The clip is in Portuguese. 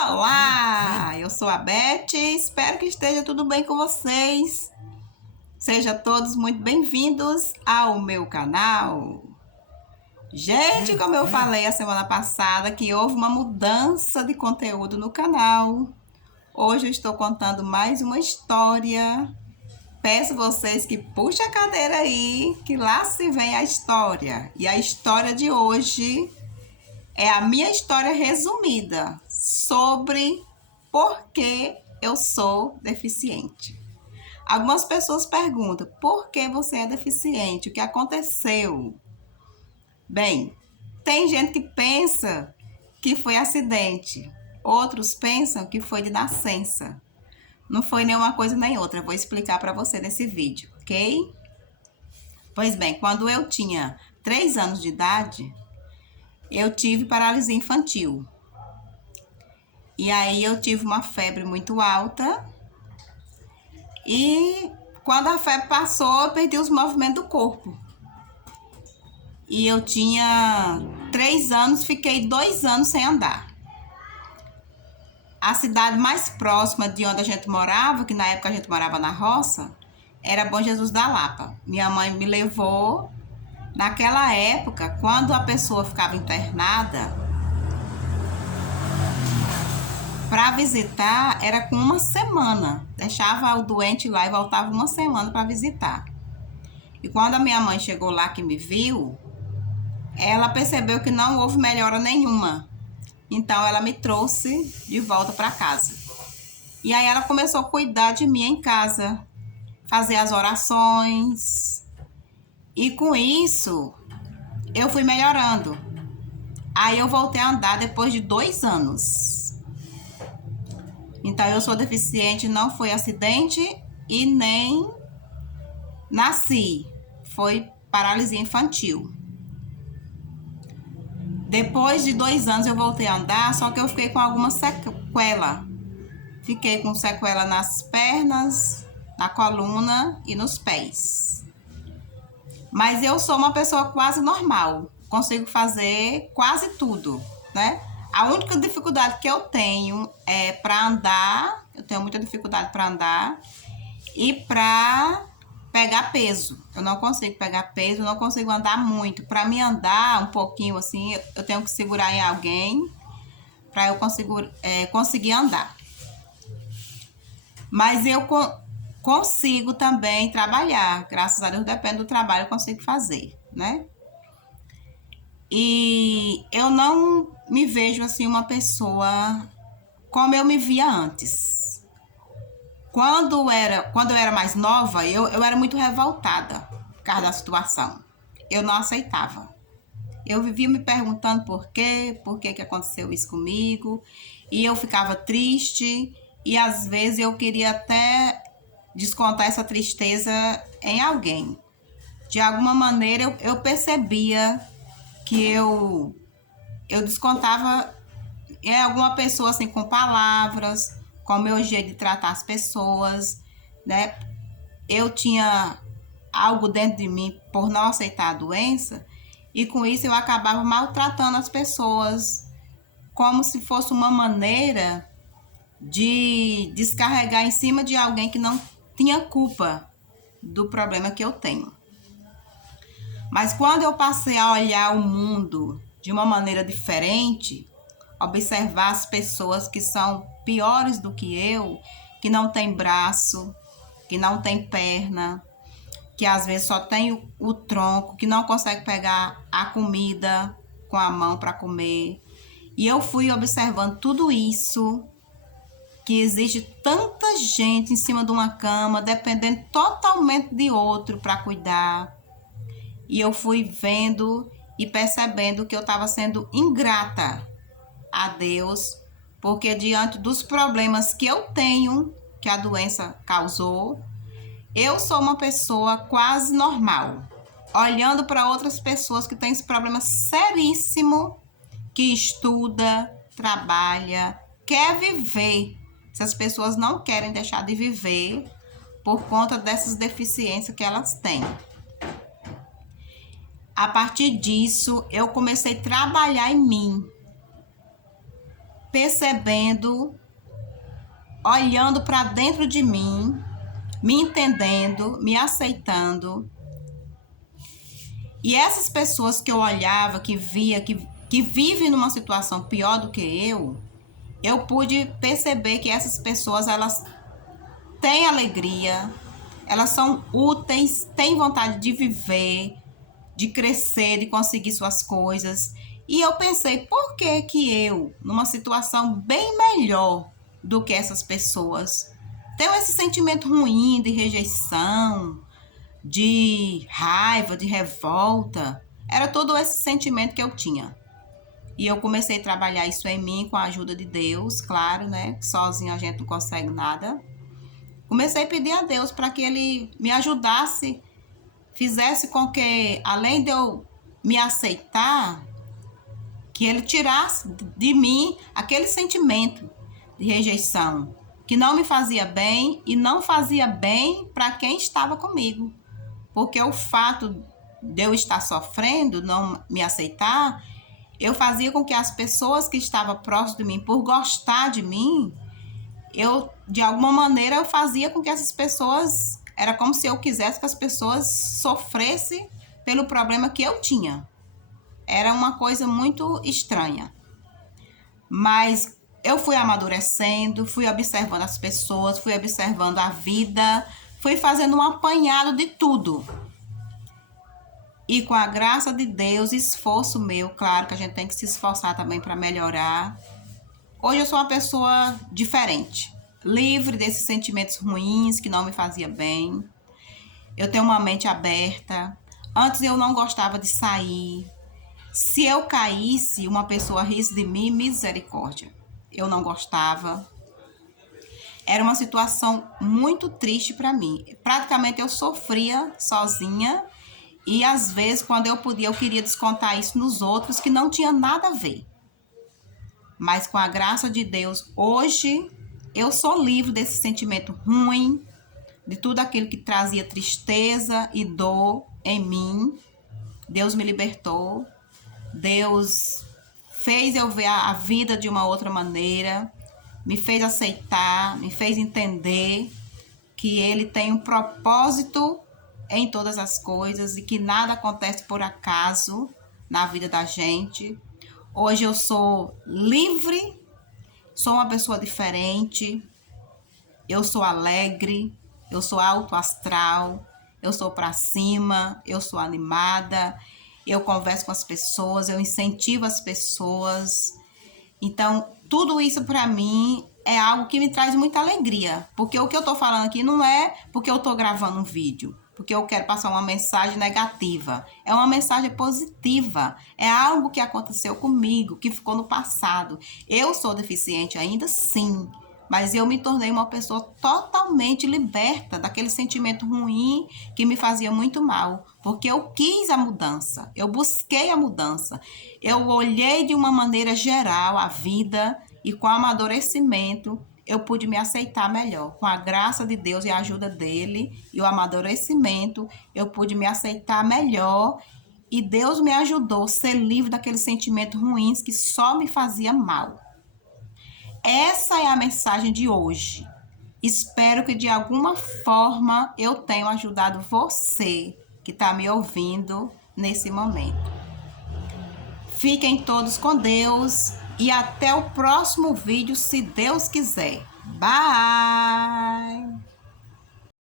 Olá, eu sou a Beth, espero que esteja tudo bem com vocês. Sejam todos muito bem-vindos ao meu canal. Gente, como eu falei a semana passada que houve uma mudança de conteúdo no canal. Hoje eu estou contando mais uma história. Peço vocês que puxem a cadeira aí, que lá se vem a história. E a história de hoje é a minha história resumida sobre por que eu sou deficiente. Algumas pessoas perguntam, por que você é deficiente? O que aconteceu? Bem, tem gente que pensa que foi acidente. Outros pensam que foi de nascença. Não foi nenhuma coisa nem outra. Eu vou explicar para você nesse vídeo, ok? Pois bem, quando eu tinha 3 anos de idade, eu tive paralisia infantil. E aí eu tive uma febre muito alta. E quando a febre passou, eu perdi os movimentos do corpo. E eu tinha 3 anos, fiquei 2 anos sem andar. A cidade mais próxima de onde a gente morava, que na época a gente morava na roça, era Bom Jesus da Lapa. Minha mãe me levou. Naquela época, quando a pessoa ficava internada, para visitar era com uma semana. Deixava o doente lá e voltava uma semana para visitar. E quando a minha mãe chegou lá que me viu, ela percebeu que não houve melhora nenhuma. Então ela me trouxe de volta para casa. E aí ela começou a cuidar de mim em casa, fazer as orações. E com isso, eu fui melhorando. Aí eu voltei a andar depois de 2 anos. Então eu sou deficiente, não foi acidente e nem nasci. Foi paralisia infantil. Depois de 2 anos eu voltei a andar, só que eu fiquei com alguma sequela. Fiquei com sequela nas pernas, na coluna e nos pés. Mas eu sou uma pessoa quase normal. Consigo fazer quase tudo, né? A única dificuldade que eu tenho é para andar. Eu tenho muita dificuldade para andar e para pegar peso. Eu não consigo pegar peso, eu não consigo andar muito. Para mim andar um pouquinho assim, eu tenho que segurar em alguém para eu conseguir andar. Mas eu consigo também trabalhar. Graças a Deus, depende do trabalho, eu consigo fazer, né? E eu não me vejo assim uma pessoa como eu me via antes. Quando eu era mais nova, eu era muito revoltada por causa da situação. Eu não aceitava. Eu vivia me perguntando por que aconteceu isso comigo. E eu ficava triste e às vezes eu queria até descontar essa tristeza em alguém. De alguma maneira eu percebia que eu descontava em alguma pessoa assim com palavras, com o meu jeito de tratar as pessoas, né? Eu tinha algo dentro de mim por não aceitar a doença e com isso eu acabava maltratando as pessoas como se fosse uma maneira de descarregar em cima de alguém que não tinha culpa do problema que eu tenho. Mas quando eu passei a olhar o mundo de uma maneira diferente, observar as pessoas que são piores do que eu, que não tem braço, que não tem perna, que às vezes só tem o tronco, que não consegue pegar a comida com a mão para comer. E eu fui observando tudo isso, que existe tanta gente em cima de uma cama, dependendo totalmente de outro para cuidar. E eu fui vendo e percebendo que eu estava sendo ingrata a Deus, porque diante dos problemas que eu tenho, que a doença causou, eu sou uma pessoa quase normal. Olhando para outras pessoas que têm esse problema seríssimo, que estuda, trabalha, quer viver. Essas pessoas não querem deixar de viver por conta dessas deficiências que elas têm. A partir disso, eu comecei a trabalhar em mim. percebendo, olhando para dentro de mim, me entendendo, me aceitando. E essas pessoas que eu olhava, que via, que vivem numa situação pior do que eu pude perceber que essas pessoas, elas têm alegria, elas são úteis, têm vontade de viver, de crescer, de conseguir suas coisas. E eu pensei, por que que eu, numa situação bem melhor do que essas pessoas, tenho esse sentimento ruim de rejeição, de raiva, de revolta? Era todo esse sentimento que eu tinha. E eu comecei a trabalhar isso em mim com a ajuda de Deus, claro, né? Sozinho a gente não consegue nada. Comecei a pedir a Deus para que Ele me ajudasse, fizesse com que, além de eu me aceitar, que Ele tirasse de mim aquele sentimento de rejeição, que não me fazia bem e não fazia bem para quem estava comigo. Porque o fato de eu estar sofrendo, não me aceitar, eu fazia com que as pessoas que estavam próximas de mim, por gostar de mim, eu, de alguma maneira, eu fazia com que essas pessoas, era como se eu quisesse que as pessoas sofressem pelo problema que eu tinha. Era uma coisa muito estranha. Mas eu fui amadurecendo, fui observando as pessoas, fui observando a vida, fui fazendo um apanhado de tudo. E com a graça de Deus, esforço meu, claro que a gente tem que se esforçar também para melhorar. Hoje eu sou uma pessoa diferente, livre desses sentimentos ruins que não me faziam bem. Eu tenho uma mente aberta. Antes eu não gostava de sair. Se eu caísse, uma pessoa risse de mim, misericórdia. Eu não gostava. Era uma situação muito triste para mim. Praticamente eu sofria sozinha. E às vezes, quando eu podia, eu queria descontar isso nos outros, que não tinha nada a ver. Mas com a graça de Deus, hoje eu sou livre desse sentimento ruim, de tudo aquilo que trazia tristeza e dor em mim. Deus me libertou. Deus fez eu ver a vida de uma outra maneira, me fez aceitar, me fez entender que Ele tem um propósito em todas as coisas e que nada acontece por acaso na vida da gente. Hoje eu sou livre, sou uma pessoa diferente, eu sou alegre, eu sou alto astral, eu sou pra cima, eu sou animada, eu converso com as pessoas, eu incentivo as pessoas. Então, tudo isso para mim é algo que me traz muita alegria, porque o que eu tô falando aqui não é porque eu tô gravando um vídeo, porque eu quero passar uma mensagem negativa. É uma mensagem positiva. É algo que aconteceu comigo, que ficou no passado. Eu sou deficiente ainda, sim. Mas eu me tornei uma pessoa totalmente liberta daquele sentimento ruim que me fazia muito mal. Porque eu quis a mudança. Eu busquei a mudança. Eu olhei de uma maneira geral a vida e com amadurecimento eu pude me aceitar melhor. Com a graça de Deus e a ajuda dele e o amadurecimento, eu pude me aceitar melhor e Deus me ajudou a ser livre daqueles sentimentos ruins que só me fazia mal. Essa é a mensagem de hoje. Espero que de alguma forma eu tenha ajudado você que está me ouvindo nesse momento. Fiquem todos com Deus e até o próximo vídeo, se Deus quiser. Bye!